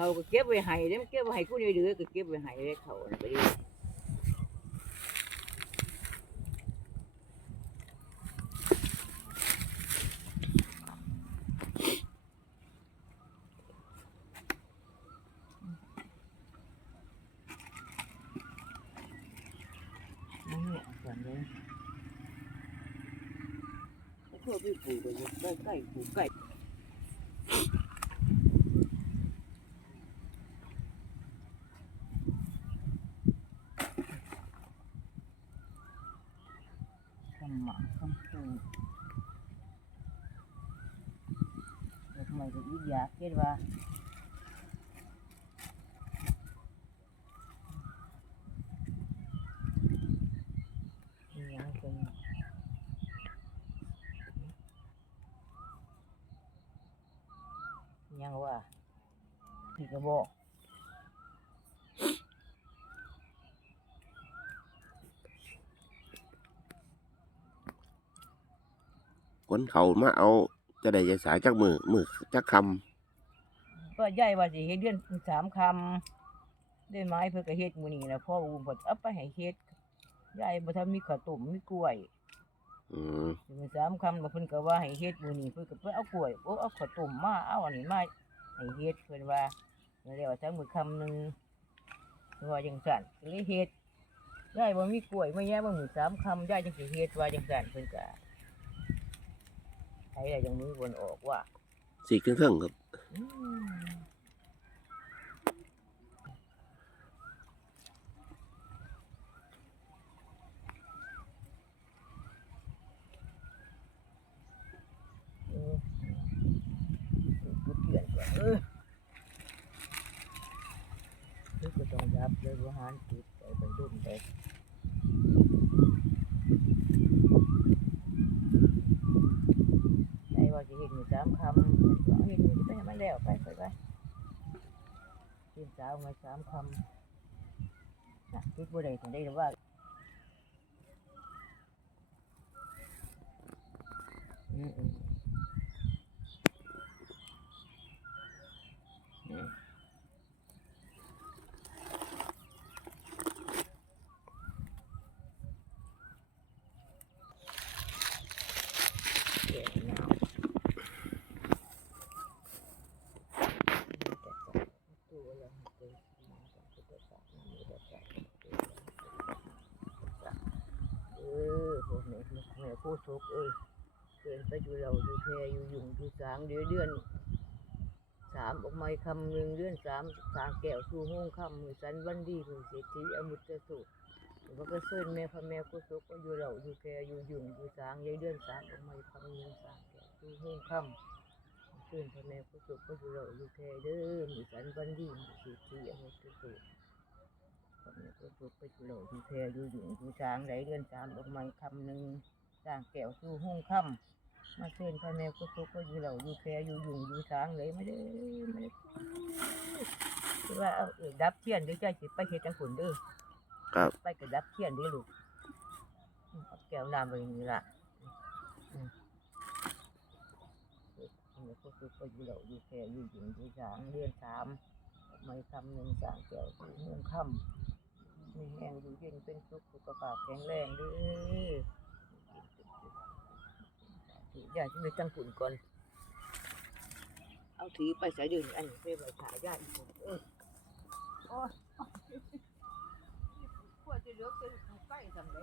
เขาก็เก็บไว้ให้เด้มันเก็บไว้ให้กูนี่เดือก็เก็บไว้ให้เลยเขาน่ะไปดินั่นเนี่ยก่อนเลยแล้วก็ไปปลูกไปอยู่ใกล้ๆปลูกใกล้คำหมาคำพูดแต่ทำไมถึงยึดยาก เช่นว่าอิหยังเป็นอิหยัง ว่าพี่กระบอกคนเขามาเอาจะได้ยายสายจักมือมือจักคก็ย่ายว่าสิเฮ็ดเดือนสามคำได้ไม้เพื่อก็เฮ็ดมื้อนี้นะพ่ออุ้มเพิ่นเอาไปให้เฮ็ดยายบ่ทันมีข้าวต้มมีกล้วยำอืมมื้อสามคำแล้วเพิ่นก็ว่าให้เฮ็ดมื้อนี้เพิ่นก็เพิ่นเอากล้วยโอ้เอาข้าวต้มมาเอาอันนี้มาให้เฮ็ดเพิ่นว่าแล้วจังมื้อคำหนึงเพิ่นว่าจังซั่นก็เลยเฮ็ดยายบ่มีกล้วยมาแย่บ่มื้อสามคำยายจังสิเฮ็ดว่าจังซั่นเพิ่นก็ ให้ได้จังมือวนออกว่าสีเครื่องๆครับอืมเออกูเปลี่ยนก่อนเออคือก็ต้องยับเลยว่าหารติดไปไปดุมไปไอ้ว่าจะเห็นอยู่สามคำสองเห็นไปให้มันแล้วไปไปไปกินสาวมาสามคำน่ะติดบ่ได้ถึงได้หรือว่าอืมอืมอืมเดี๋ยวหนาวตัวละเกินมาจากพุทธศาสนาเดี๋ยวจะเออพวก นี้แม่ผู้ทุกเอ้ยเกินไปอยู่เราอยู่แพอยู่ยุ่งอยู่สางเดือนเดือนสามออกมาคำหนึ่งเดือนสามสางแก้วสู่ห้องคำมือสันวันดีมือเศรษฐีอมุตตะสุว่าก็เซินแม่พระแม่กุศลก็อยู่เราอยู่แพอยู่ยุ่งอยู่สางยายเดือนสามออกมาคำหนึ่งสางแก้วสู่ห้องคำเซินพระแม่กุศลก็อยู่เราอยู่แพเด้อมือสันวันดีมือเศรษฐีอมุตตะสุพระแม่กุศลก็อยู่เรอยู่อยู่ยุ่งอยู่สางยายเดือนสามออกมาคำหนึ่ง สร้างแก้วสู่ห้องค่ำมาเชิญพระแนวกุศลก็อยู่เหล่าอยู่แพรอยู่ยุ่งอยู่ช้างเลยไม่ได้ไม่ได้คือว่าเอาเอกดับเทียนเดี๋ยวใจสิไปเฮ็ดจังผุนเด้อครับ ไปกระดับเทียนเด้อลูกอืมเอาแก้วน้ำไปนี่ล่ะอืมพระแนวกุศลก็อยู่เหล่าอยู่แพรอยู่ยุ่งอยู่ช้างเดือนสามไม่คำหนึ่งสร้างแก้วสู่ห้องค่ำมีแห้งอยู่เย็นเป็นสุขสุขภาพแข็งแรงเด้ออ ยากจะไปตั้งฝุ่นก่อน เอาถือไปใส่เดือนอันนี้ไปไว้ขายยาอีกคนเออโอ้ยขวดจะเลือกจะใกล้ทำไร